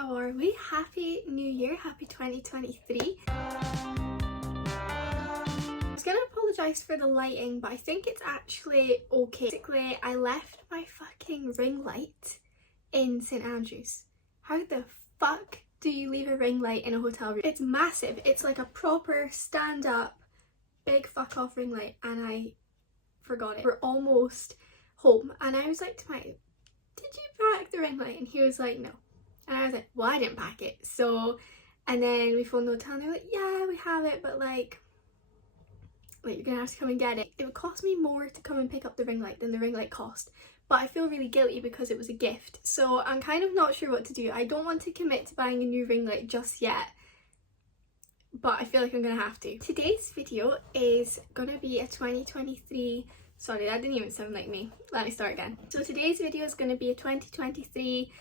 how are we? Happy New Year, happy 2023. I was gonna apologise for the lighting, but I think it's actually okay. Basically, I left my fucking ring light in St Andrews. How the fuck do you leave a ring light in a hotel room? It's massive. It's like a proper stand-up, big fuck off ring light, and I forgot it. We're almost home, and I was like to Mike, did you pack the ring light? And he was like, no. And I was like, well, I didn't pack it. So, and then we phoned the hotel and they were like, yeah, we have it, but like you're gonna have to come and get it. It would cost me more to come and pick up the ring light than the ring light cost, but I feel really guilty because it was a gift. So I'm kind of not sure what to do. I don't want to commit to buying a new ring light just yet, but I feel like I'm gonna have to. Today's video is gonna be a 2023, sorry, that didn't even sound like me. Let me start again. So today's video is gonna be a 2023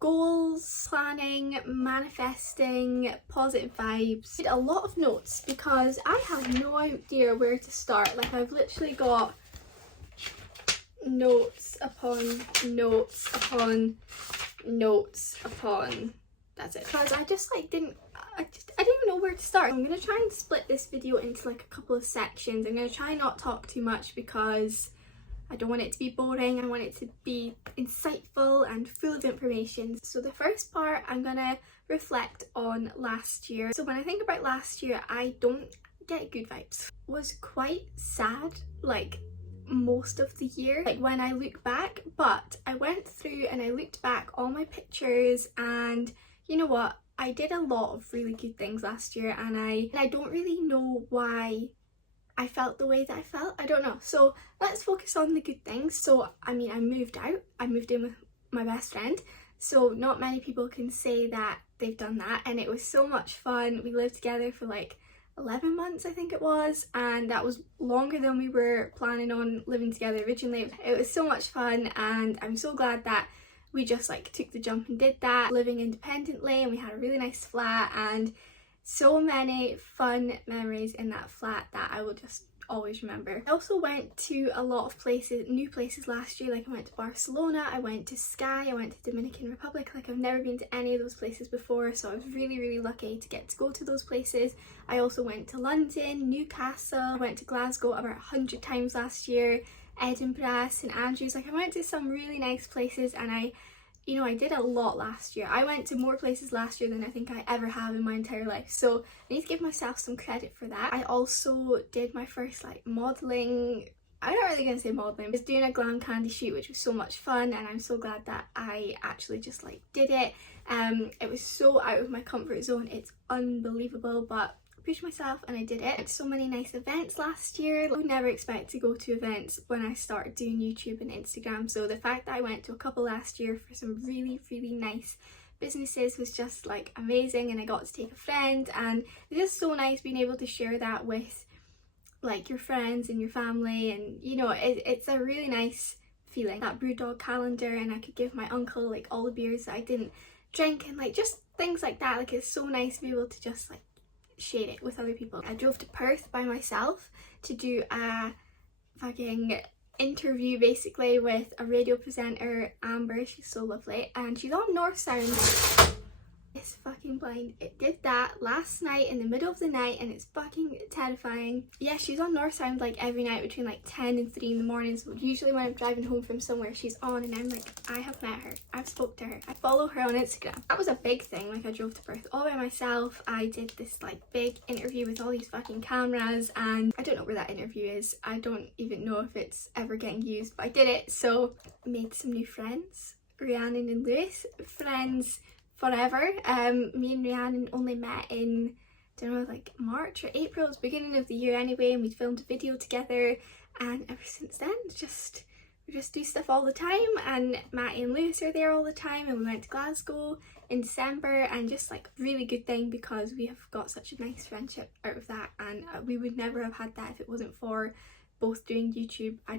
goals, planning, manifesting, positive vibes. I did a lot of notes because I have no idea where to start. Like, I've literally got notes upon notes upon notes upon, that's it. Because I just like I didn't even know where to start. I'm gonna try and split this video into like a couple of sections. I'm gonna try not talk too much because I don't want it to be boring. I want it to be insightful and full of information. So the first part, I'm gonna reflect on last year. So when I think about last year, I don't get good vibes. It was quite sad, like most of the year, like when I look back, but I went through and I looked back all my pictures, and you know what? I did a lot of really good things last year, and I don't really know why I felt the way that I felt. I don't know. So let's focus on the good things. So I mean, I moved out. I moved in with my best friend. So not many people can say that they've done that, and it was so much fun. We lived together for like 11 months, I think it was, and that was longer than we were planning on living together originally. It was so much fun, and I'm so glad that we just like took the jump and did that, living independently, and we had a really nice flat and so many fun memories in that flat that I will just always remember. I also went to a lot of places, new places last year. Like I went to Barcelona, I went to Skye, I went to Dominican Republic. Like I've never been to any of those places before, so I was really lucky to get to go to those places. I also went to London, Newcastle, I went to Glasgow about 100 times last year, Edinburgh, St Andrews. Like I went to some really nice places, and I did a lot last year. I went to more places last year than I think I ever have in my entire life. So I need to give myself some credit for that. I also did my first like modelling, I'm not really going to say modelling, I was doing a glam candy shoot, which was so much fun, and I'm so glad that I actually just like did it. It was so out of my comfort zone, it's unbelievable, but pushed myself and I did it. I had so many nice events last year. I would never expect to go to events when I started doing YouTube and Instagram, so the fact that I went to a couple last year for some really nice businesses was just like amazing, and I got to take a friend, and it's just so nice being able to share that with like your friends and your family, and it's a really nice feeling. That Brewdog calendar, and I could give my uncle like all the beers that I didn't drink, and like just things like that. Like it's so nice to be able to just like share it with other people. I drove to Perth by myself to do a fucking interview basically with a radio presenter, Amber. She's so lovely, and she's on North Sound. It's fucking blind. It did that last night in the middle of the night, and it's fucking terrifying. Yeah, she's on North Sound like every night between like 10 and 3 in the morning. So usually when I'm driving home from somewhere, she's on, and I'm like, I have met her, I've spoke to her, I follow her on Instagram. That was a big thing. Like I drove to Perth all by myself. I did this like big interview with all these fucking cameras, and I don't know where that interview is. I don't even know if it's ever getting used, but I did it. So I made some new friends, Rhiannon and Lewis, friends forever. Me and Rhiannon only met in, I don't know, like March or April. It was beginning of the year anyway, and we filmed a video together, and ever since then we just do stuff all the time, and Matty and Lewis are there all the time, and we went to Glasgow in December, and just like really good thing because we have got such a nice friendship out of that, and we would never have had that if it wasn't for both doing YouTube. I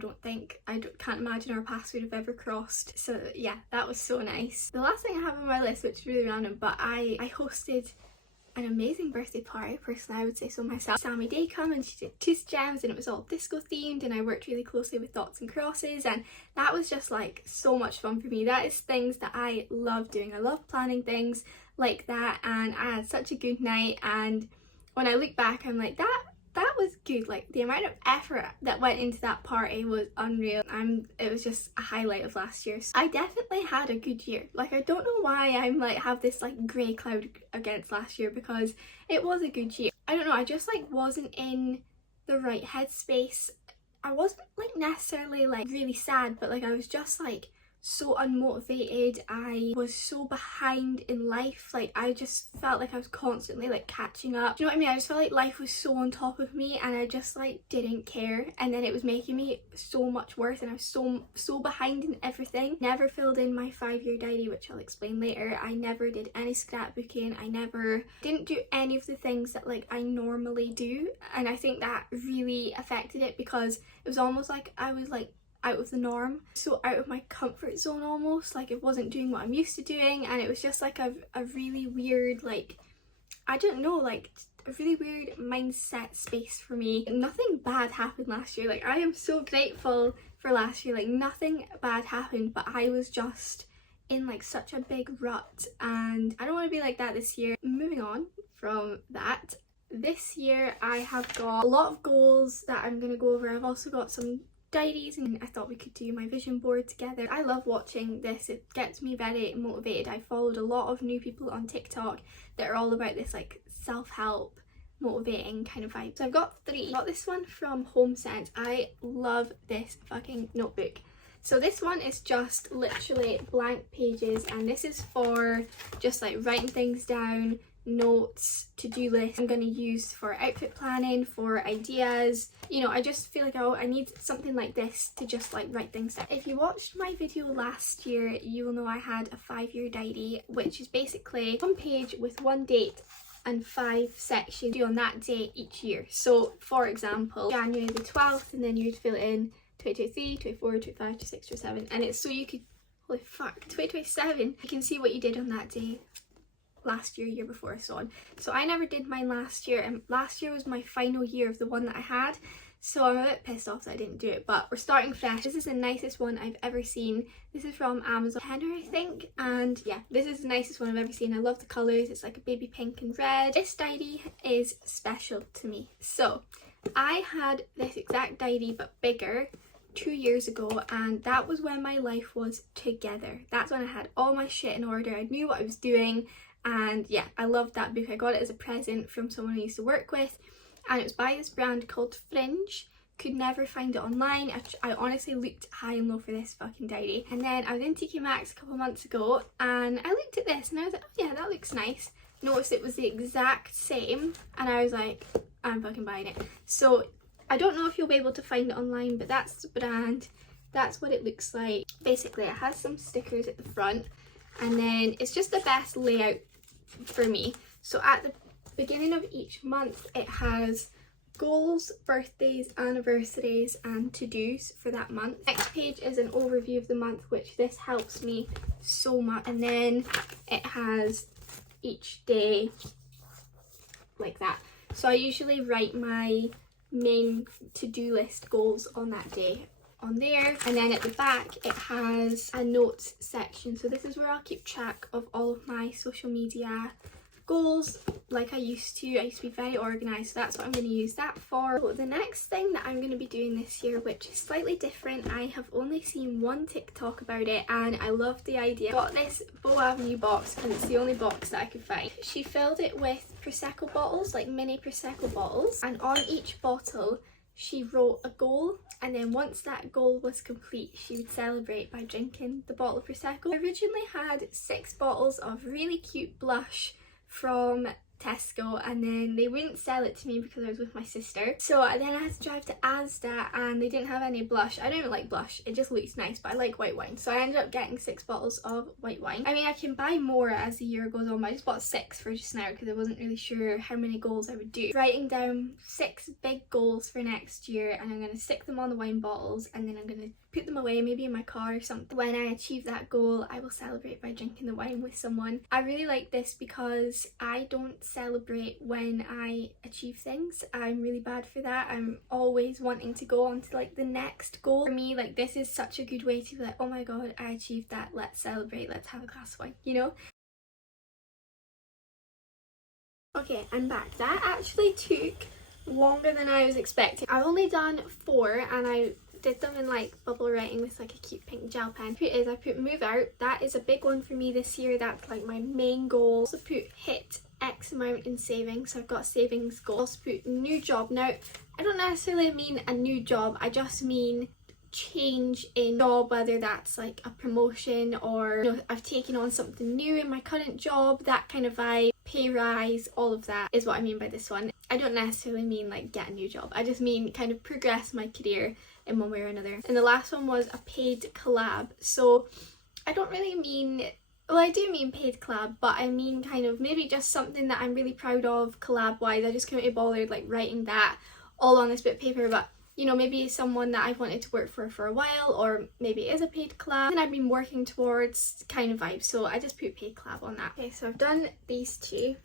can't imagine our paths would have ever crossed. So yeah, that was so nice. The last thing I have on my list, which is really random, but I hosted an amazing birthday party. Personally, I would say so myself. Sammy Day come and she did tooth gems and it was all disco themed, and I worked really closely with dots and crosses, and that was just like so much fun for me. That is things that I love doing. I love planning things like that, and I had such a good night, and when I look back I'm like, that was good. Like the amount of effort that went into that party was unreal. It was just a highlight of last year. So I definitely had a good year. Like I don't know why I'm like have this like grey cloud against last year, because it was a good year. I don't know, I just like wasn't in the right headspace. I wasn't like necessarily like really sad, but like I was just like so unmotivated. I was so behind in life. Like I just felt like I was constantly like catching up. Do you know what I mean? I just felt like life was so on top of me and I just like didn't care, and then it was making me so much worse, and I was so behind in everything. Never filled in my 5-year diary, which I'll explain later. I never did any scrapbooking. I never didn't do any of the things that like I normally do, and I think that really affected it, because it was almost like I was like out of the norm, so out of my comfort zone almost. Like it wasn't doing what I'm used to doing, and it was just like a really weird, like I don't know, like a really weird mindset space for me. Nothing bad happened last year. Like I am so grateful for last year. Like nothing bad happened, but I was just in like such a big rut, and I don't want to be like that this year. Moving on from that, this year I have got a lot of goals that I'm going to go over. I've also got some diaries, and I thought we could do my vision board together. I love watching this. It gets me very motivated. I followed a lot of new people on TikTok that are all about this like self-help, motivating kind of vibe. So I've got 3. I got this one from HomeSense. I love this fucking notebook. So this one is just literally blank pages, and this is for just like writing things down, notes, to-do lists I'm going to use for outfit planning, for ideas. You know, I just feel like I need something like this to just like write things down. If you watched my video last year, you will know I had a 5-year diary, which is basically one page with one date and 5 sections due on that day each year. So for example, January the 12th, and then you'd fill it in 2023, 24, 25, 26, 27, and it's so you could, holy fuck, 2027, you can see what you did on that day last year, year before, so on. So I never did mine last year, and last year was my final year of the one that I had, so I'm a bit pissed off that I didn't do it, but we're starting fresh. This is the nicest one I've ever seen. This is from Amazon Henner, I think, and yeah, this is the nicest one I've ever seen. I love the colours. It's like a baby pink and red. This diary is special to me. So I had this exact diary but bigger 2 years ago, and that was when my life was together. That's when I had all my shit in order. I knew what I was doing. And yeah, I loved that book. I got it as a present from someone I used to work with, and it was by this brand called Fringe. Could never find it online. I honestly looked high and low for this fucking diary. And then I was in TK Maxx a couple of months ago, and I looked at this and I was like, oh yeah, that looks nice. Noticed it was the exact same, and I was like, I'm fucking buying it. So I don't know if you'll be able to find it online, but that's the brand. That's what it looks like. Basically, it has some stickers at the front, and then it's just the best layout for me. So at the beginning of each month it has goals, birthdays, anniversaries and to-dos for that month. Next page is an overview of the month, which this helps me so much, and then it has each day like that. So I usually write my main to-do list goals on that day on there, and then at the back it has a notes section. So this is where I'll keep track of all of my social media goals like I used to. I used to be very organised, so that's what I'm going to use that for. So the next thing that I'm going to be doing this year, which is slightly different, I have only seen one TikTok about it and I love the idea. I got this Bow Avenue box and it's the only box that I could find. She filled it with Prosecco bottles, like mini Prosecco bottles, and on each bottle she wrote a goal, and then once that goal was complete she would celebrate by drinking the bottle of Prosecco. I originally had 6 bottles of really cute blush from Tesco, and then they wouldn't sell it to me because I was with my sister, so then I had to drive to Asda and they didn't have any blush. I don't even like blush, it just looks nice, but I like white wine, so I ended up getting 6 bottles of white wine. I mean, I can buy more as the year goes on, but I just bought 6 for just now because I wasn't really sure how many goals I would do. Writing down 6 big goals for next year, and I'm going to stick them on the wine bottles, and then I'm going to put them away, maybe in my car or something. When I achieve that goal, I will celebrate by drinking the wine with someone. I really like this because I don't celebrate when I achieve things. I'm really bad for that. I'm always wanting to go on to like the next goal. For me, like this is such a good way to be like, oh my god, I achieved that, let's celebrate, let's have a glass of wine, you know? Okay, I'm back. That actually took longer than I was expecting. I've only done 4 and I did them in like bubble writing with like a cute pink gel pen. I put move out. That is a big one for me this year. That's like my main goal. Also put hit X amount in savings. So I've got a savings goal. Also put new job. Now, I don't necessarily mean a new job. I just mean change in job, whether that's like a promotion or, you know, I've taken on something new in my current job, that kind of vibe, pay rise, all of that is what I mean by this one. I don't necessarily mean like get a new job. I just mean kind of progress my career in one way or another. And the last one was a paid collab. So I don't really mean, well, I do mean paid collab, but I mean kind of maybe just something that I'm really proud of collab wise. I just couldn't be bothered like writing that all on this bit of paper, but you know, maybe someone that I've wanted to work for a while, or maybe it is a paid collab and I've been working towards kind of vibe. So I just put paid collab on that. Okay, so I've done these 2.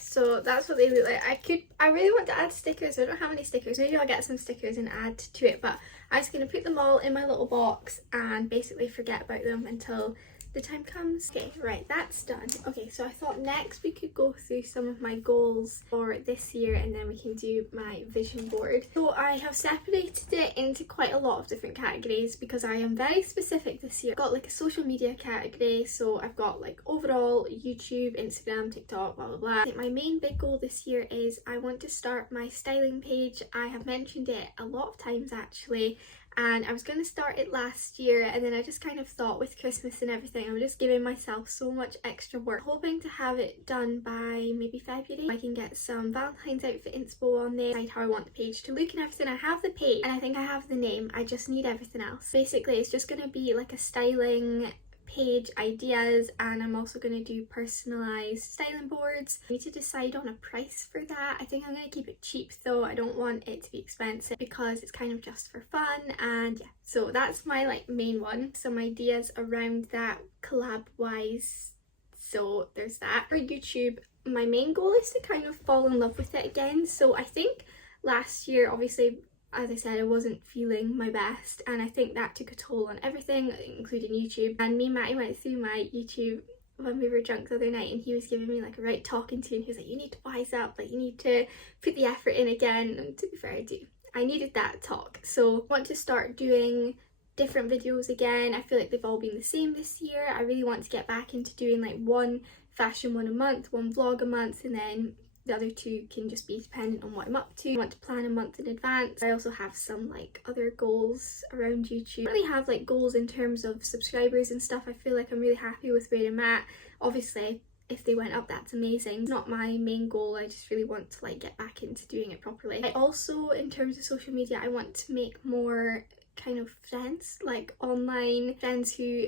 So that's what they look like. I really want to add stickers. I don't have any stickers. Maybe I'll get some stickers and add to it, but I'm just going to put them all in my little box and basically forget about them until the time comes. Okay, right, that's done. Okay, so I thought next we could go through some of my goals for this year and then we can do my vision board. So I have separated it into quite a lot of different categories because I am very specific this year. I've got like a social media category, so I've got like overall YouTube, Instagram, TikTok, blah blah blah. I think my main big goal this year is I want to start my styling page. I have mentioned it a lot of times actually, and I was going to start it last year, and then I just kind of thought with Christmas and everything I'm just giving myself so much extra work. Hoping to have it done by maybe February. I can get some Valentine's outfit inspo on there, decide how I want the page to look and everything. I have the page and I think I have the name, I just need everything else. Basically it's just going to be like a styling page ideas, and I'm also going to do personalized styling boards. I need to decide on a price for that. I think I'm going to keep it cheap though. I don't want it to be expensive because it's kind of just for fun. And yeah, so that's my like main one. Some ideas around that collab wise, so there's that. For YouTube, my main goal is to kind of fall in love with it again. So I think last year, obviously, as I said, I wasn't feeling my best, and I think that took a toll on everything, including YouTube. And me and Matty went through my YouTube when we were drunk the other night, and he was giving me like a right talking to, and he was like, you need to wise up, like you need to put the effort in again. And to be fair, I do. I needed that talk. So I want to start doing different videos again. I feel like they've all been the same this year. I really want to get back into doing like one fashion one a month, one vlog a month, and then the other 2 can just be dependent on what I'm up to. I want to plan a month in advance. I also have some like other goals around YouTube. I don't really have like goals in terms of subscribers and stuff. I feel like I'm really happy with where I'm at. Obviously, if they went up, that's amazing. It's not my main goal. I just really want to like get back into doing it properly. I also, in terms of social media, I want to make more kind of friends, like online friends who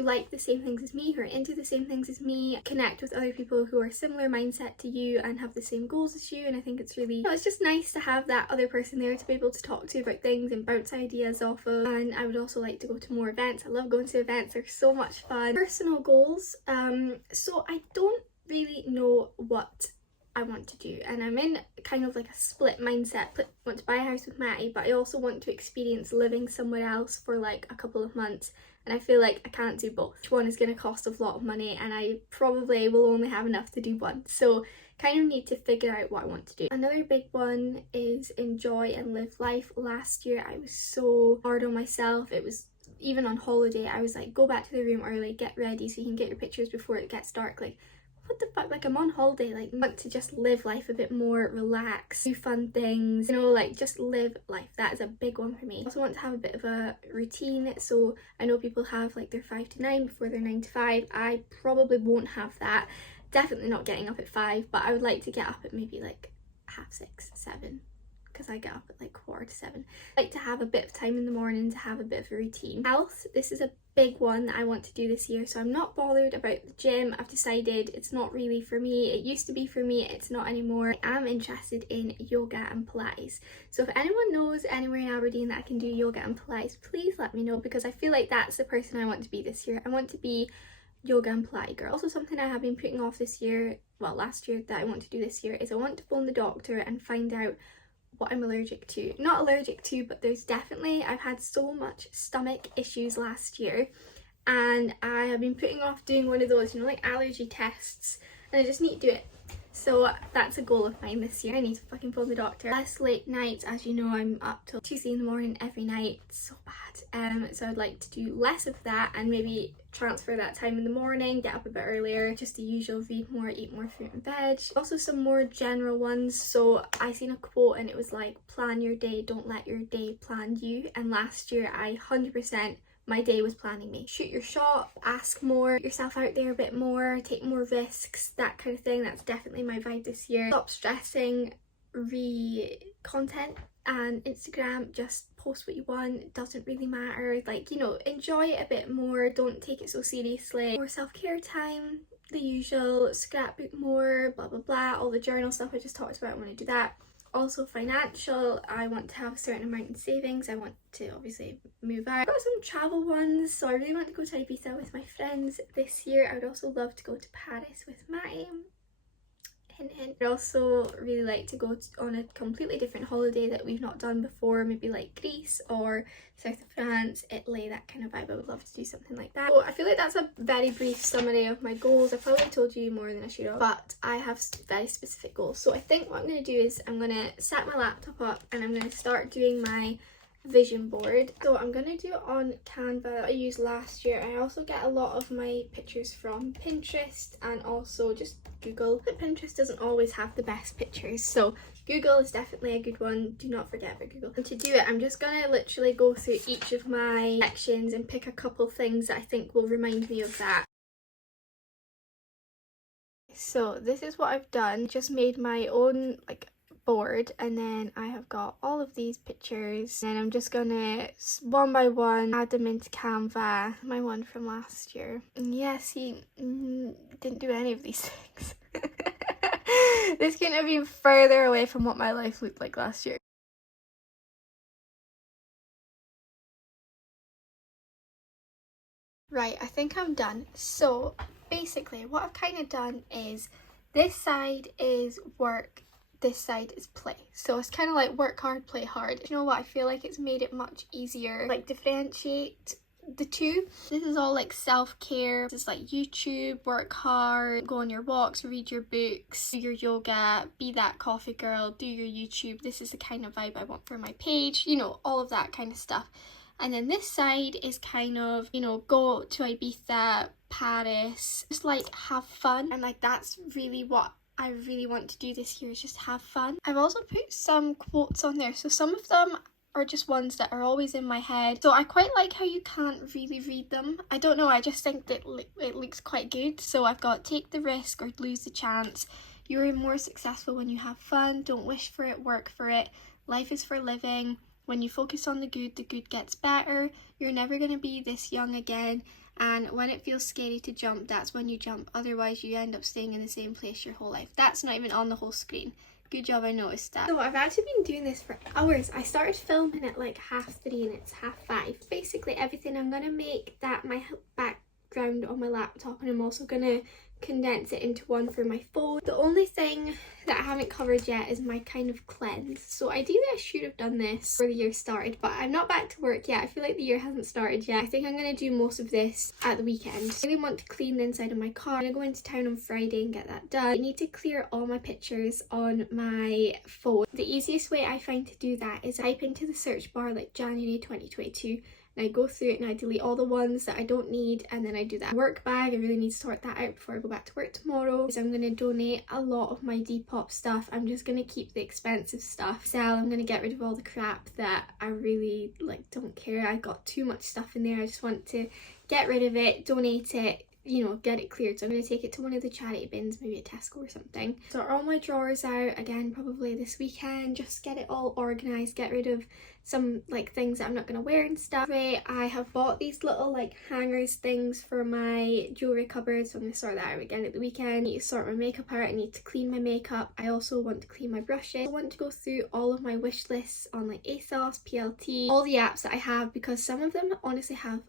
like the same things as me, who are into the same things as me, connect with other people who are similar mindset to you and have the same goals as you. And I think it's really, you know, it's just nice to have that other person there to be able to talk to about things and bounce ideas off of. And I would also like to go to more events. I love going to events, they're so much fun. Personal goals, so I don't really know what I want to do, and I'm in kind of like a split mindset. I want to buy a house with Matty, but I also want to experience living somewhere else for like a couple of months, and I feel like I can't do both. Each one is going to cost a lot of money and I probably will only have enough to do one, so kind of need to figure out what I want to do. Another big one is enjoy and live life. Last year I was so hard on myself. It was even on holiday, I was like, go back to the room early, get ready so you can get your pictures before it gets dark. Like, what the fuck, like I'm on holiday. Like, I want to just live life a bit more, relax, do fun things, you know, like just live life. That is a big one for me. I also want to have a bit of a routine. So I know people have like their 5 to 9 before their 9 to 5. I probably won't have that. Definitely not getting up at 5, but I would like to get up at maybe like 6:30, 7, because I get up at like 7:15. I like to have a bit of time in the morning to have a bit of a routine. Health, this is a big one that I want to do this year, so I'm not bothered about the gym. I've decided it's not really for me. It used to be for me, it's not anymore. I am interested in yoga and Pilates, so if anyone knows anywhere in Aberdeen that I can do yoga and Pilates, please let me know, because I feel like that's the person I want to be this year. I want to be yoga and Pilates girl. Also, something I have been putting off this year, well last year, that I want to do this year is I want to phone the doctor and find out what I'm allergic to. Not allergic to, but there's definitely, I've had so much stomach issues last year, and I have been putting off doing one of those, you know, like allergy tests, and I just need to do it. So that's a goal of mine this year. I need to fucking phone the doctor. Less late nights, as you know, I'm up till 2 in the morning every night. It's so bad. So I'd like to do less of that and maybe transfer that time in the morning, get up a bit earlier, just the usual, read more, eat more fruit and veg. Also some more general ones. So I seen a quote and it was like, plan your day, don't let your day plan you. And last year I 100%, my day was planning me. Shoot your shot, ask more, put yourself out there a bit more, take more risks, that kind of thing. That's definitely my vibe this year. Stop stressing, content and Instagram, just post what you want, it doesn't really matter. Like, you know, enjoy it a bit more, don't take it so seriously. More self-care time, the usual, scrapbook more, blah blah blah, all the journal stuff I just talked about, I want to do that. Also financial, I want to have a certain amount in savings. I want to obviously move out. I've got some travel ones, so I really want to go to Ibiza with my friends this year. I would also love to go to Paris with Matty. Hint hint. I'd also really like to go on a completely different holiday that we've not done before, maybe like Greece or south of France, Italy, that kind of vibe. I would love to do something like that. So I feel like that's a very brief summary of my goals. I probably told you more than I should have, but I have very specific goals. So I think what I'm going to do is I'm going to set my laptop up and I'm going to start doing my vision board. So I'm going to do it on Canva that I used last year. I also get a lot of my pictures from Pinterest and also just Google. But Pinterest doesn't always have the best pictures, so Google is definitely a good one. Do not forget about Google. And to do it, I'm just going to literally go through each of my sections and pick a couple things that I think will remind me of that. So this is what I've done. Just made my own like board, and then I have got all of these pictures, and I'm just gonna one by one add them into Canva. My one from last year. And yeah, see, didn't do any of these things. This couldn't have been further away from what my life looked like last year. Right, I think I'm done. So basically what I've kind of done is this side is work, this side is play. So it's kind of like work hard, play hard. You know what, I feel like it's made it much easier, like differentiate the two. This is all like self-care. This is like YouTube, work hard, go on your walks, read your books, do your yoga, be that coffee girl, do your YouTube. This is the kind of vibe I want for my page, you know, all of that kind of stuff. And then this side is kind of, you know, go to Ibiza, Paris, just like have fun. And like that's really what I really want to do this year, is just have fun. I've also put some quotes on there. So some of them are just ones that are always in my head. So I quite like how you can't really read them. I don't know, I just think that it looks quite good. So I've got take the risk or lose the chance. You're more successful when you have fun. Don't wish for it, work for it. Life is for living. When you focus on the good gets better. You're never going to be this young again. And when it feels scary to jump, that's when you jump. Otherwise, you end up staying in the same place your whole life. That's not even on the whole screen. Good job, I noticed that. So I've actually been doing this for hours. I started filming at like 3:30 and it's 5:30. Basically everything, I'm going to make that my background on my laptop, and I'm also going to condense it into one for my phone. The only thing that I haven't covered yet is my kind of cleanse. So ideally I should have done this before the year started, but I'm not back to work yet. I feel like the year hasn't started yet. I think I'm going to do most of this at the weekend. I really want to clean the inside of my car. I'm going to go into town on Friday and get that done. I need to clear all my pictures on my phone. The easiest way I find to do that is type into the search bar like January 2022, and I go through it and I delete all the ones that I don't need, and then I do that. Work bag, I really need to sort that out before I go back to work tomorrow, because I'm going to donate a lot of my Depop stuff. I'm just going to keep the expensive stuff. Sell, I'm going to get rid of all the crap that I really like don't care. I got too much stuff in there. I just want to get rid of it, donate it, you know, get it cleared. So I'm going to take it to one of the charity bins, maybe at Tesco or something. Sort all my drawers out again probably this weekend, just get it all organised, get rid of some like things that I'm not going to wear and stuff. I have bought these little like hangers things for my jewellery cupboard, so I'm going to sort that out again at the weekend. I need to sort my makeup out, I need to clean my makeup, I also want to clean my brushes. I want to go through all of my wish lists on like ASOS, PLT, all the apps that I have, because some of them honestly have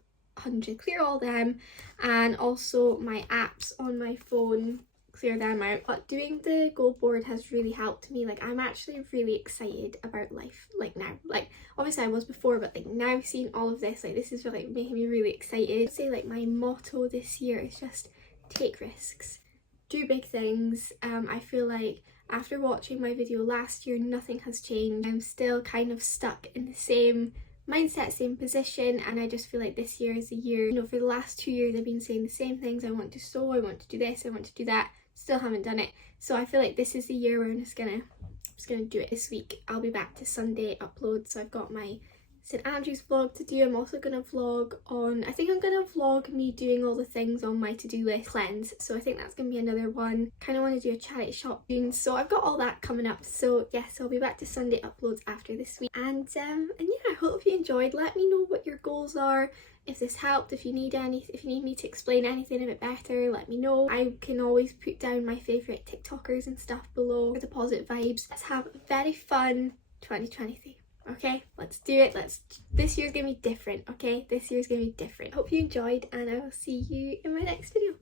100, clear all them, and also my apps on my phone, clear them out. But doing the goal board has really helped me. Like, I'm actually really excited about life, like now. Like, obviously I was before, but like now seeing all of this, like this is like making me really excited. I'd say like my motto this year is just take risks, do big things. I feel like after watching my video last year, nothing has changed. I'm still kind of stuck in the same mindset, same position, and I just feel like this year is the year. You know, for the last 2 years I've been saying the same things. I want to sew, I want to do this, I want to do that, still haven't done it. So I feel like this is the year where I'm just gonna do it. This week I'll be back to Sunday upload, so I've got my St Andrew's vlog to do. I'm also gonna vlog on, I think I'm gonna vlog me doing all the things on my to-do list cleanse, so I think that's gonna be another one. Kind of want to do a charity shop soon, so I've got all that coming up. So yes, I'll be back to Sunday uploads after this week, and yeah, I hope you enjoyed. Let me know what your goals are, if this helped, if you need me to explain anything a bit better, let me know. I can always put down my favourite TikTokers and stuff below for the positive vibes. Let's have a very fun 2023. Okay, let's do it. This year's gonna be different, okay? This year's gonna be different. Hope you enjoyed, and I will see you in my next video.